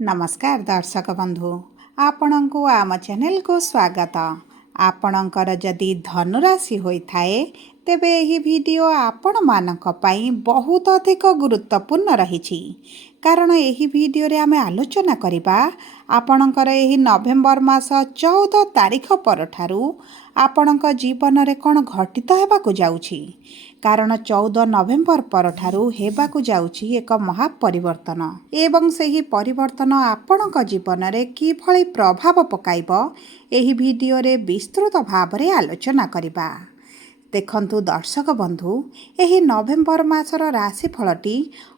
नमस्कार दर्शक बंधु आपणको आम चैनल को स्वागत। आपणकर जदि धनुराशि होइथाए तेबे एही वीडियो आपण मानक पई बहुत अधिक गुरुत्वपूर्ण रही। कारण एही वीडियो रे आमे आलोचना करिबा आपणकर एही नवेम्बर मास 14 तारिख परठारु आपणक जीवन रे कोन घटित हेबाकु जाउछि। कारण 14 नवेम्बर परठारु हेबाकु जाउछि एक महापरिवर्तन एवं सेही परिवर्तन आपणक जीवन रे किभଳି प्रभाव पकाइबो एही वीडियो रे विस्तृत भाव रे आलोचना करिबा। देखंतु दर्शक बंधु एही नवेम्बर मासर राशिफलटी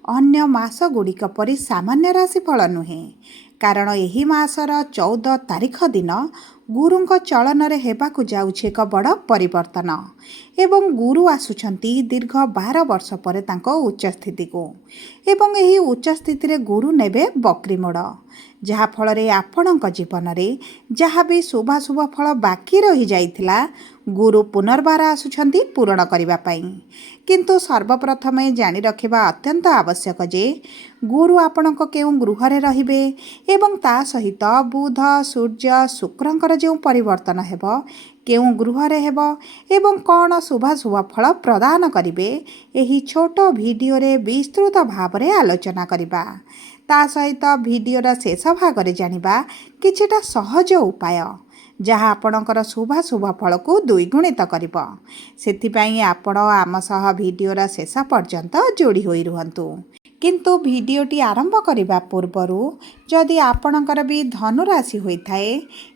अन्य मास गुड़िक परि सामान्य राशिफल नुहे। कारण एही मासर 14 तारिख दिन गुरुଙ୍କ चलन हेबाकु जाउछि एक बड़ परिवर्तन एवं गुरु आसुछंती दीर्घ 12 वर्ष पर तांको उच्च स्थिति को एवं एही उच्च स्थिति रे गुरु नेबे बक्री मोड़ जहा फल रे आपणक जीवन रे जहा भी शुभाशुभ फल बाकी रही जाइथिला गुरु पुनर्बार आसुछंती पूरण करिबा पई। किंतु सर्वप्रथमे जानि रखिबा अत्यंत आवश्यक जे गुरु आपणक केउ गृह रे रहिबे एवं ता सहित बुध सूर्य शुक्रंकर जो परिवर्तन हेबो केउ गृह रे हेबो एवं कौन शुभाशुभ फल प्रदान करिबे एही छोट वीडियो रे विस्तृत भाव रे आलोचना करिबा। ता सहित वीडियोर शेष भाग रे जानिबा किछिटा सहज उपाय जहाँ आपणकर शुभाशुभ फल को द्विगुणित करिबो। सेथिपाई आपण आम सह वीडियोर शेष पर्यंत जोड़ी होई रुहंतु। किंतु वीडियोटी आरंभ करने पूर्वर जदि आपणकर भी धनुराशि होइथाए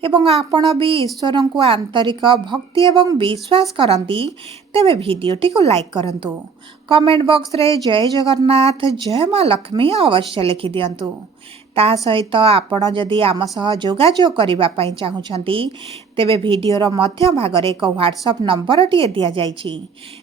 एवं आपण भी ईश्वर को आंतरिक भक्ति एवं विश्वास करती तेबे वीडियोटी को लाइक करंतु। कमेंट बॉक्स रे जय जगन्नाथ जय माँ लक्ष्मी अवश्य लिखि दियंतु। ता सहित आपण जदि आम सह जोगाजोग करिबा पई चाहुछंती तेबे वीडियोर मध्य भाग रे एक व्हाट्सएप नंबर टिए दिया जाइछि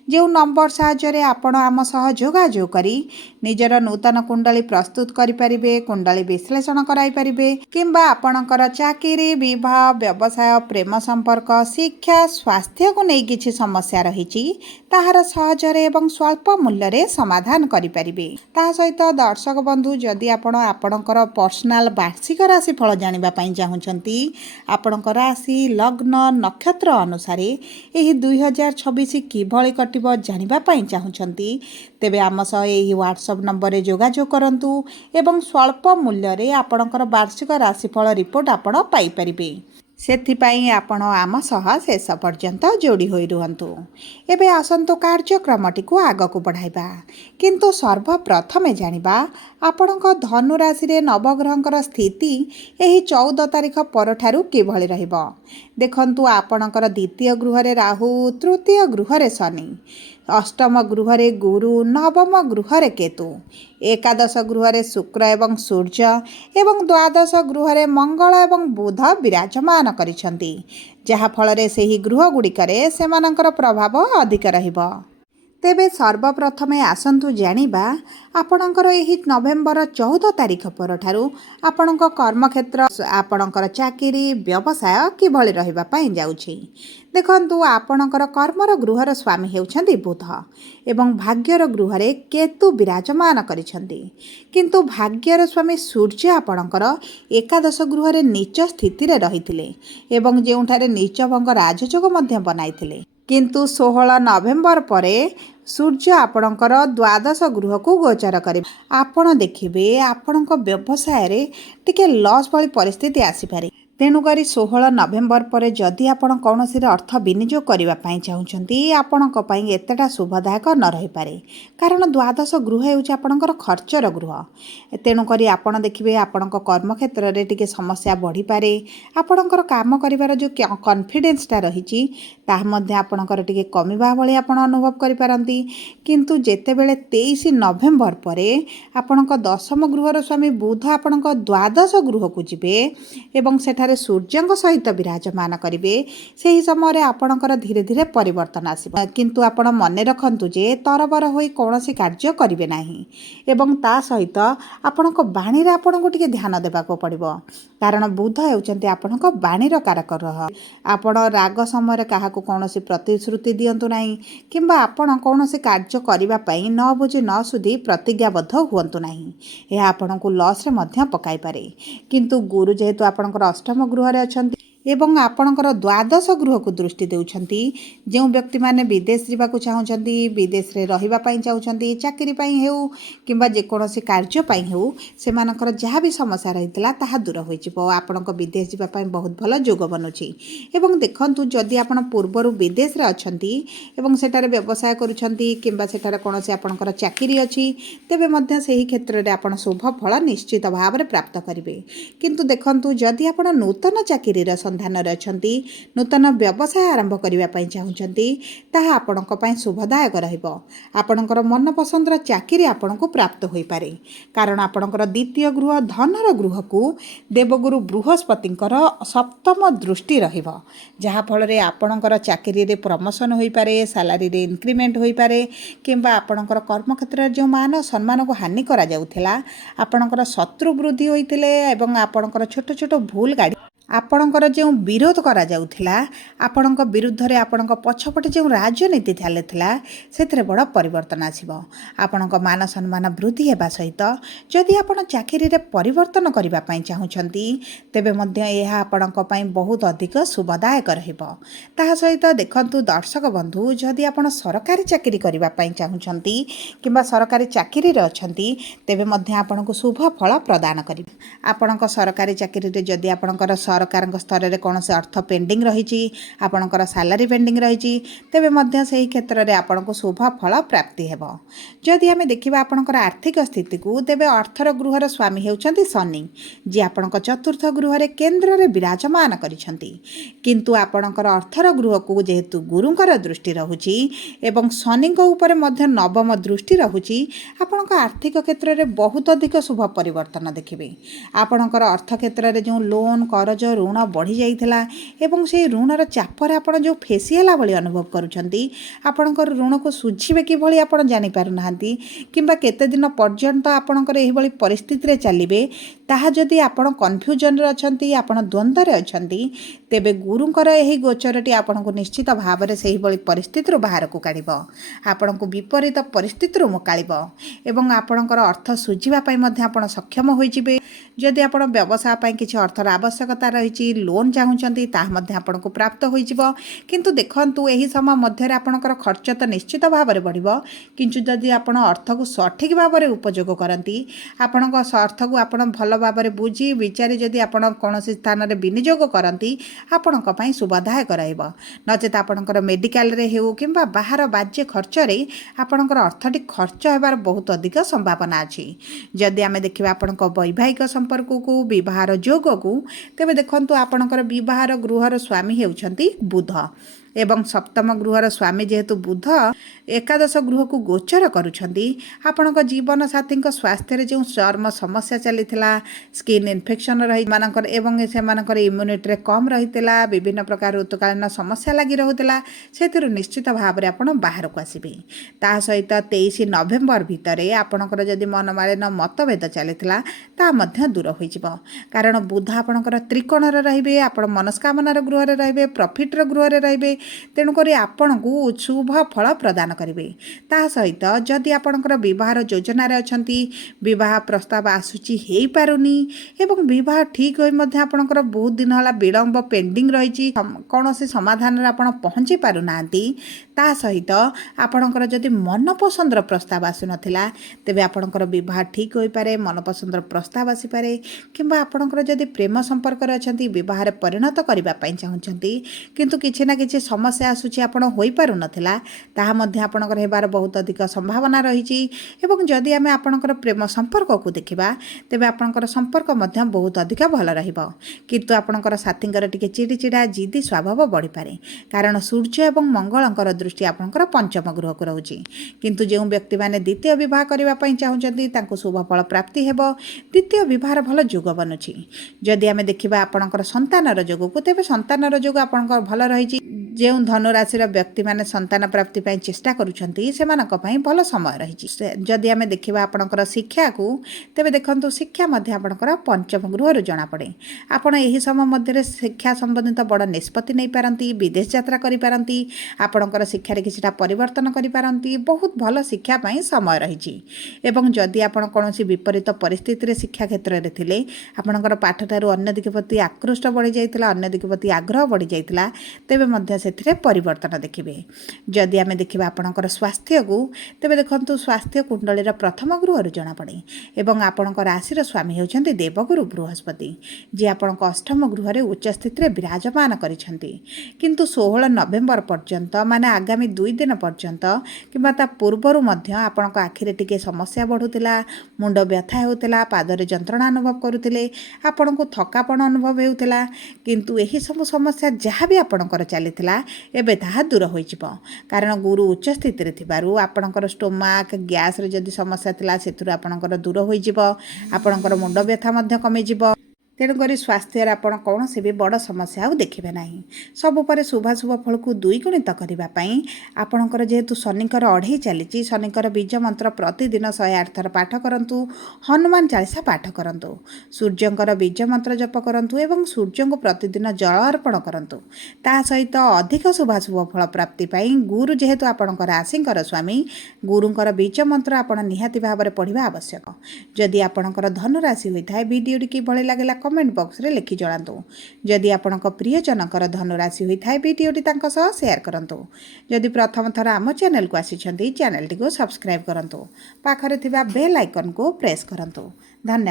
जो नंबर साहाय्य आपण आम सह जोगाजोग करी निजर नूतन कुंडली प्रस्तुत करि परिबे कुंडली विश्लेषण कराई परिबे किंबा आपणकर चाकरी विवाह व्यवसाय प्रेम संपर्क शिक्षा स्वास्थ्य को नै किछि समस्या रहिछि ताहार सहजरे एवं स्वल्प मूल्य रे समाधान करि परिबे। ता सहित दर्शक बंधु जदि आपण आपणकर पर्सनल वार्षिक राशि फल जानिबा पई चाहुछंती आपणकर राशि लग्न नक्षत्र अनुसार एही 2026 किभଳି कटिबो जानिबा पई चाहुछंती तेबे आम सह एही व्हाट्सएप नंबर रे जोगाजोग करंतु एवं स्वल्प मूल्य रे आपणकर वार्षिक राशिफल रिपोर्ट आपण पाई परिबे। सेथिपाई आपण आम सह शेष पर्यंत जोड़ी होई रुहंतु। एबे आसंतु कार्यक्रमटी को आगकु बढ़ाइबा किंतु सर्वप्रथमे जानिबा आपणक धनु राशि रे नवग्रहंकर स्थिति एही 14 तारिख परठारु किभଳି रहिबो। देखंतु आपणकर द्वितीय गृह रे राहु तृतीय गृह रे शनि अष्टम गृह रे गुरु नवम गृह रे केतु एकादश गृह रे शुक्र एवं सूर्य एवं द्वादश गृह रे मंगल एवं बुध विराजमान करिसंती जहा फल रे सेही गृह गुड़िकरे सेमानकर प्रभाव अधिक रहिबो। तेबे सर्वप्रथमे आसंतु जानिबा आपणकर एही नवेम्बर 14 तारिख परठारु आपणक कर्मक्षेत्र आपणकर चाकरी व्यवसाय किभଳି रहिबा पई जाउछि। देखंतु आपणकर कर्मर गृहर स्वामी हेउछंती बुध एवं भाग्यर गृह रे केतु विराजमान करिसंती किंतु भाग्यर स्वामी सूर्य आपणकर एकादश गृह रे नीच स्थिति रे रहिथिले एवं जेउठारे नीचभंग राजयोग मध्ये बनाइथिले किंतु 16 नवेम्बर परे सूर्य आपणकर द्वादश गृह को गोचर करे आपण देखिबे आपणक व्यवसाय रे टिके लॉस वाली परिस्थिति आसी पारे। तेणुकरी 16 नवेम्बर पर जदि आपण कौनसी अर्थ विनियोग करने चाहते आपणक एतटा शुभदायक न रही पारे कारण द्वादश गृह होकर खर्चर गृह। तेणुकरी आपण देखिए आपण कर्मक्षेत्र में टिके समस्या बढ़ी पारे आपणकर काम कर जो कॉन्फिडेंसटा रही आपणकर टिके कमिबा भली आपण अनुभव करिपारंती। किंतु जेतेबेले 23 नवेम्बर पर आपणक दशम गृहर स्वामी बुध आपणक द्वादश गृह को जिबे एवं सेठारे ସ୍ଥାନରେ ସୂର୍ଯ୍ୟଙ୍କ ସହିତ ବିରାଜମାନ କରିବେ ସେହି ସମୟରେ ଆପଣଙ୍କର ଧୀରେ ଧୀରେ ପରିବର୍ତ୍ତନ ଆସିବ। କିନ୍ତୁ ଆପଣ ମନେ ରଖନ୍ତୁ ଯେ ତରବର ହୋଇ କୌଣସି କାର୍ଯ୍ୟ କରିବେ ନାହିଁ ଏବଂ ତା ସହିତ ଆପଣଙ୍କ ବାଣୀରେ ଆପଣଙ୍କୁ ଟିକେ ଧ୍ୟାନ ଦେବାକୁ ପଡ଼ିବ, କାରଣ ବୁଧ ହେଉଛନ୍ତି ଆପଣଙ୍କ ବାଣୀର କାରକ ଗ୍ରହ। ଆପଣ ରାଗ ସମୟରେ କାହାକୁ କୌଣସି ପ୍ରତିଶ୍ରୁତି ଦିଅନ୍ତୁ ନାହିଁ କିମ୍ବା ଆପଣ କୌଣସି କାର୍ଯ୍ୟ କରିବା ପାଇଁ ନ ବୁଝି ନ ସୁଧି ପ୍ରତିଜ୍ଞାବଦ୍ଧ ହୁଅନ୍ତୁ ନାହିଁ। ଏହା ଆପଣଙ୍କୁ ଲସ୍ରେ ମଧ୍ୟ ପକାଇପାରେ। କିନ୍ତୁ ଗୁରୁ ଯେହେତୁ ଆପଣଙ୍କର ଅଷ୍ଟମ ଗୃହରେ ଅଛନ୍ତି ଏବଂ ଆପଣଙ୍କର ଦ୍ୱାଦଶ ଗୃହକୁ ଦୃଷ୍ଟି ଦେଉଛନ୍ତି, ଯେଉଁ ବ୍ୟକ୍ତିମାନେ ବିଦେଶ ଯିବାକୁ ଚାହୁଁଛନ୍ତି, ବିଦେଶରେ ରହିବା ପାଇଁ ଚାହୁଁଛନ୍ତି, ଚାକିରି ପାଇଁ ହେଉ କିମ୍ବା ଯେକୌଣସି କାର୍ଯ୍ୟ ପାଇଁ ହେଉ, ସେମାନଙ୍କର ଯାହା ବି ସମସ୍ୟା ରହିଥିଲା ତାହା ଦୂର ହୋଇଯିବ। ଆପଣଙ୍କ ବିଦେଶ ଯିବା ପାଇଁ ବହୁତ ଭଲ ଯୋଗ ବନୁଛି। ଏବଂ ଦେଖନ୍ତୁ, ଯଦି ଆପଣ ପୂର୍ବରୁ ବିଦେଶରେ ଅଛନ୍ତି ଏବଂ ସେଠାରେ ବ୍ୟବସାୟ କରୁଛନ୍ତି କିମ୍ବା ସେଠାରେ କୌଣସି ଆପଣଙ୍କର ଚାକିରି ଅଛି, ତେବେ ମଧ୍ୟ ସେହି କ୍ଷେତ୍ରରେ ଆପଣ ଶୁଭ ଫଳ ନିଶ୍ଚିତ ଭାବରେ ପ୍ରାପ୍ତ କରିବେ। କିନ୍ତୁ ଦେଖନ୍ତୁ, ଯଦି ଆପଣ ନୂତନ ଚାକିରିର ସନ୍ଧାନରେ ଅଛନ୍ତି, ନୂତନ ବ୍ୟବସାୟ ଆରମ୍ଭ କରିବା ପାଇଁ ଚାହୁଁଛନ୍ତି, ତାହା ଆପଣଙ୍କ ପାଇଁ ଶୁଭଦାୟକ ରହିବ। ଆପଣଙ୍କର ମନପସନ୍ଦର ଚାକିରି ଆପଣଙ୍କୁ ପ୍ରାପ୍ତ ହୋଇପାରେ, କାରଣ ଆପଣଙ୍କର ଦ୍ୱିତୀୟ ଗୃହ ଧନର ଗୃହକୁ ଦେବଗୁରୁ ବୃହସ୍ପତିଙ୍କର ସପ୍ତମ ଦୃଷ୍ଟି ରହିବ, ଯାହାଫଳରେ ଆପଣଙ୍କର ଚାକିରିରେ ପ୍ରମୋସନ୍ ହୋଇପାରେ, ସାଲାରୀରେ ଇନକ୍ରିମେଣ୍ଟ ହୋଇପାରେ କିମ୍ବା ଆପଣଙ୍କର କର୍ମକ୍ଷେତ୍ରରେ ଯେଉଁ ମାନ ସମ୍ମାନକୁ ହାନି କରାଯାଉଥିଲା, ଆପଣଙ୍କର ଶତ୍ରୁ ବୃଦ୍ଧି ହୋଇଥିଲେ ଏବଂ ଆପଣଙ୍କର ଛୋଟ ଛୋଟ ଭୁଲ ଗାଡ଼ି ଆପଣଙ୍କର ଯେଉଁ ବିରୋଧ କରାଯାଉଥିଲା, ଆପଣଙ୍କ ବିରୁଦ୍ଧରେ ଆପଣଙ୍କ ପଛପଟେ ଯେଉଁ ରାଜନୀତି ଚାଲିଥିଲା, ସେଥିରେ ବଡ଼ ପରିବର୍ତ୍ତନ ଆସିବ। ଆପଣଙ୍କ ମାନ ସମ୍ମାନ ବୃଦ୍ଧି ହେବା ସହିତ ଯଦି ଆପଣ ଚାକିରିରେ ପରିବର୍ତ୍ତନ କରିବା ପାଇଁ ଚାହୁଁଛନ୍ତି, ତେବେ ମଧ୍ୟ ଏହା ଆପଣଙ୍କ ପାଇଁ ବହୁତ ଅଧିକ ଶୁଭଦାୟକ ରହିବ। ତାହା ସହିତ ଦେଖନ୍ତୁ ଦର୍ଶକ ବନ୍ଧୁ, ଯଦି ଆପଣ ସରକାରୀ ଚାକିରି କରିବା ପାଇଁ ଚାହୁଁଛନ୍ତି କିମ୍ବା ସରକାରୀ ଚାକିରିରେ ଅଛନ୍ତି, ତେବେ ମଧ୍ୟ ଆପଣଙ୍କୁ ଶୁଭ ଫଳ ପ୍ରଦାନ କରିବେ। ଆପଣଙ୍କ ସରକାରୀ ଚାକିରିରେ ଯଦି ଆପଣଙ୍କର ସରକାରଙ୍କ ସ୍ତରରେ କୌଣସି ଅର୍ଥ ପେଣ୍ଡିଂ ରହିଛି, ଆପଣଙ୍କର ସାଲାରୀ ପେଣ୍ଡିଂ ରହିଛି, ତେବେ ମଧ୍ୟ ସେହି କ୍ଷେତ୍ରରେ ଆପଣଙ୍କୁ ଶୁଭ ଫଳ ପ୍ରାପ୍ତି ହେବ। ଯଦି ଆମେ ଦେଖିବା ଆପଣଙ୍କର ଆର୍ଥିକ ସ୍ଥିତିକୁ, ତେବେ ଅର୍ଥର ଗୃହର ସ୍ୱାମୀ ହେଉଛନ୍ତି ଶନି, ଯିଏ ଆପଣଙ୍କ ଚତୁର୍ଥ ଗୃହରେ କେନ୍ଦ୍ରରେ ବିରାଜମାନ କରିଛନ୍ତି। କିନ୍ତୁ ଆପଣଙ୍କର ଅର୍ଥର ଗୃହକୁ ଯେହେତୁ ଗୁରୁଙ୍କର ଦୃଷ୍ଟି ରହୁଛି ଏବଂ ଶନିଙ୍କ ଉପରେ ମଧ୍ୟ ନବମ ଦୃଷ୍ଟି ରହୁଛି, ଆପଣଙ୍କ ଆର୍ଥିକ କ୍ଷେତ୍ରରେ ବହୁତ ଅଧିକ ଶୁଭ ପରିବର୍ତ୍ତନ ଦେଖିବେ। ଆପଣଙ୍କର ଅର୍ଥ କ୍ଷେତ୍ରରେ ଯେଉଁ ଲୋନ୍, କରଜ, ଋଣ ବଢ଼ିଯାଇଥିଲା ଏବଂ ସେହି ଋଣର ଚାପରେ ଆପଣ ଯେଉଁ ଫେସି ହେଲା ଭଳି ଅନୁଭବ କରୁଛନ୍ତି, ଆପଣଙ୍କର ଋଣକୁ ଶୁଝିବେ କିଭଳି ଆପଣ ଜାଣିପାରୁନାହାନ୍ତି କିମ୍ବା କେତେ ଦିନ ପର୍ଯ୍ୟନ୍ତ ଆପଣଙ୍କର ଏହିଭଳି ପରିସ୍ଥିତିରେ ଚାଲିବେ, ତାହା ଯଦି ଆପଣ କନଫ୍ୟୁଜନରେ ଅଛନ୍ତି, ଆପଣ ଦ୍ୱନ୍ଦ୍ୱରେ ଅଛନ୍ତି, ତେବେ ଗୁରୁଙ୍କର ଏହି ଗୋଚରଟି ଆପଣଙ୍କୁ ନିଶ୍ଚିତ ଭାବରେ ସେହିଭଳି ପରିସ୍ଥିତିରୁ ବାହାରକୁ କାଢ଼ିବ, ଆପଣଙ୍କୁ ବିପରୀତ ପରିସ୍ଥିତିରୁ ମୁକାଳିବ ଏବଂ ଆପଣଙ୍କର ଅର୍ଥ ଶୁଝିବା ପାଇଁ ମଧ୍ୟ ଆପଣ ସକ୍ଷମ ହୋଇଯିବେ। ଯଦି ଆପଣ ବ୍ୟବସାୟ ପାଇଁ କିଛି ଅର୍ଥର ଆବଶ୍ୟକତା ରହିଛି, ଲୋନ୍ ଚାହୁଁଛନ୍ତି, ତାହା ମଧ୍ୟ ଆପଣଙ୍କୁ ପ୍ରାପ୍ତ ହୋଇଯିବ। କିନ୍ତୁ ଦେଖନ୍ତୁ, ଏହି ସମୟ ମଧ୍ୟରେ ଆପଣଙ୍କର ଖର୍ଚ୍ଚ ତ ନିଶ୍ଚିତ ଭାବରେ ବଢ଼ିବ, କିନ୍ତୁ ଯଦି ଆପଣ ଅର୍ଥକୁ ସଠିକ୍ ଭାବରେ ଉପଯୋଗ କରନ୍ତି, ଆପଣଙ୍କ ଅର୍ଥକୁ ଆପଣ ଭଲ ଭାବରେ ବୁଝି ବିଚାରି ଯଦି ଆପଣ କୌଣସି ସ୍ଥାନରେ ବିନିଯୋଗ କରନ୍ତି, ଆପଣଙ୍କ ପାଇଁ ଶୁଭଦାୟକ ରହିବ। ନଚେତ୍ ଆପଣଙ୍କର ମେଡ଼ିକାଲରେ ହେଉ କିମ୍ବା ବାହାର ବାଜ୍ୟ ଖର୍ଚ୍ଚରେ ଆପଣଙ୍କର ଅର୍ଥଟି ଖର୍ଚ୍ଚ ହେବାର ବହୁତ ଅଧିକ ସମ୍ଭାବନା ଅଛି। ଯଦି ଆମେ ଦେଖିବା ଆପଣଙ୍କ ବୈବାହିକ ସମ୍ପର୍କକୁ, ବିବାହର ଯୋଗକୁ, ତେବେ ଦେଖନ୍ତୁ ଆପଣଙ୍କର ବିବାହର ଗୃହର ସ୍ୱାମୀ ହେଉଛନ୍ତି ବୁଧ ଏବଂ ସପ୍ତମ ଗୃହର ସ୍ୱାମୀ ଯେହେତୁ ବୁଧ ଏକାଦଶ ଗୃହକୁ ଗୋଚର କରୁଛନ୍ତି, ଆପଣଙ୍କ ଜୀବନସାଥୀଙ୍କ ସ୍ୱାସ୍ଥ୍ୟରେ ଯେଉଁ ଚର୍ମ ସମସ୍ୟା ଚାଲିଥିଲା, ସ୍କିନ୍ ଇନଫେକ୍ସନ୍ ସେମାନଙ୍କର ଏବଂ ସେମାନଙ୍କର ଇମ୍ୟୁନିଟିରେ କମ୍ ରହିଥିଲା, ବିଭିନ୍ନ ପ୍ରକାର ଋତୁକାଳୀନ ସମସ୍ୟା ଲାଗି ରହୁଥିଲା, ସେଥିରୁ ନିଶ୍ଚିତ ଭାବରେ ଆପଣ ବାହାରକୁ ଆସିବେ। ତା ସହିତ 23 ନଭେମ୍ବର ଭିତରେ ଆପଣଙ୍କର ଯଦି ମନମାଳିନ ମତଭେଦ ଚାଲିଥିଲା, ତାହା ମଧ୍ୟ ଦୂର ହୋଇଯିବ, କାରଣ ବୁଧ ଆପଣଙ୍କର ତ୍ରିକୋଣରେ ରହିବେ, ଆପଣ ମନସ୍କାମନାର ଗୃହରେ ରହିବେ, ପ୍ରଫିଟ୍ର ଗୃହରେ ରହିବେ, ତେଣୁକରି ଆପଣଙ୍କୁ ଶୁଭ ଫଳ ପ୍ରଦାନ କରିବେ। ତା ସହିତ ଯଦି ଆପଣଙ୍କର ବିବାହର ଯୋଜନାରେ ଅଛନ୍ତି, ବିବାହ ପ୍ରସ୍ତାବ ଆସୁଛି, ହେଇପାରୁନି ଏବଂ ବିବାହ ଠିକ୍ ହୋଇ ମଧ୍ୟ ଆପଣଙ୍କର ବହୁତ ଦିନ ହେଲା ବିଳମ୍ବ ପେଣ୍ଡିଂ ରହିଛି, କୌଣସି ସମାଧାନରେ ଆପଣ ପହଞ୍ଚି ପାରୁନାହାନ୍ତି, ତା ସହିତ ଆପଣଙ୍କର ଯଦି ମନପସନ୍ଦର ପ୍ରସ୍ତାବ ଆସୁନଥିଲା, ତେବେ ଆପଣଙ୍କର ବିବାହ ଠିକ୍ ହୋଇପାରେ, ମନପସନ୍ଦର ପ୍ରସ୍ତାବ ଆସିପାରେ କିମ୍ବା ଆପଣଙ୍କର ଯଦି ପ୍ରେମ ସମ୍ପର୍କରେ ଅଛନ୍ତି, ବିବାହରେ ପରିଣତ କରିବା ପାଇଁ ଚାହୁଁଛନ୍ତି, କିନ୍ତୁ କିଛି ନା କିଛି ସମସ୍ୟା ଆସୁଛି, ଆପଣ ହୋଇପାରୁନଥିଲା, ତାହା ମଧ୍ୟ ଆପଣଙ୍କର ହେବାର ବହୁତ ଅଧିକ ସମ୍ଭାବନା ରହିଛି। ଏବଂ ଯଦି ଆମେ ଆପଣଙ୍କର ପ୍ରେମ ସମ୍ପର୍କକୁ ଦେଖିବା, ତେବେ ଆପଣଙ୍କର ସମ୍ପର୍କ ମଧ୍ୟ ବହୁତ ଅଧିକ ଭଲ ରହିବ। କିନ୍ତୁ ଆପଣଙ୍କର ସାଥୀଙ୍କର ଟିକେ ଚିଡ଼ିଚିଡ଼ା ଜିଦି ସ୍ୱଭାବ ବଢ଼ିପାରେ, କାରଣ ସୂର୍ଯ୍ୟ ଏବଂ ମଙ୍ଗଳଙ୍କର दृष्टि आपणकर पंचम गृह को रोचे किंतु जो व्यक्ति मैंने द्वितीय विवाह करने चाहते शुभ फल प्राप्ति हेब द्वितीय विवाह भल जोग बनुची जदि आम देखा आपणकर संतानर जोग को तेज संतानर जोग आपणकर भल रही जो धनुराशि व्यक्ति मैंने संतान प्राप्ति चेष्टा करुँच भल समय रही जदि आम देखा आपणकर शिक्षा को तेज देखो शिक्षा आपणकर पंचम गृह जनापड़े आपण यही समय मध्य शिक्षा संबंधित बड़ निष्पत्ति नहीं पारती विदेश यात्रा करिपारती आपणकर शिक्षार किसी परिवर्तन करिपारती बहुत भल शिक्षापी समय रही एवं जदि आपण कौन विपरीत परिस्थिति शिक्षा क्षेत्र में थे आपणकर पाठ ठारू अन्य दिग प्रति आकृष्ट बढ़ी जाता अन्य दिग प्रति आग्रह बढ़ी जाता तेज से परिवर्तन देखिए जदि आम देखा आपणकर स्वास्थ्य को तेज देखो स्वास्थ्य कुंडली प्रथम गृह जनापड़े एवं आपणकर राशि स्वामी होती देवगुरु बृहस्पति जी आपण अष्टम गृह में उच्च स्थित विराजमान करिसेंती किंतु 16 नवेम्बर पर्यंत माने आगामी 2 दिन पर्यंत किंबा ता पूर्वरु मध्य आपण आखिरे टिके समस्या बढ़ुतिला मुंड व्यथा होउतिला पादरे जंत्रणा अनुभव करुतिले आपण को थकापण अनुभव होउतिला किंतु एही सब समस्या जहाँ भी आपणकर चलीथिला एबे ताहा दूर होई जिवो कारण गुरु उच्च स्थित रे थिबारु आपणकर स्टोमाक गैस रे जदि समस्या थिला सेथुर आपणकर दूर होई जिवो आपणकर मुंड व्यथा मध्य कमी जिवो तेणुक स्वास्थ्य आपड़ कौन से भी बड़ समस्या देखिए ना सबुपर शुभाशुभ फल को द्विगुणित करने आपणकर जेहेतु शनिकर अढ़ई चली शनिकर बीज मंत्र प्रतिदिन 108 थर पाठ करूँ हनुमान चालीसा पाठ करूँ सूर्यंकर बीज मंत्र जप करूँ एवं सूर्य को प्रतिदिन जल अर्पण करूँ ता सहित अधिक शुभाशुभ फल प्राप्ति गुरु जेहेतु आपणकर राशिंकर स्वामी गुरुंकर बीज मंत्र आपड़ निहाती भाव में पढ़ा आवश्यक जदि आपणकर धनुराशि होता है वीडियो किभली लगे कमेंट बॉक्स रे लिखि जणातु जदि आपणक प्रियजनकर धनुराशि होता है वीडियोटी तांको सह शेयर करंतु जदि प्रथम थर आम चैनल को आसिछंती चैनल टी को सब्सक्राइब करंतु पाखरे थिबा बेल आइकन को प्रेस करंतु धन्यवाद।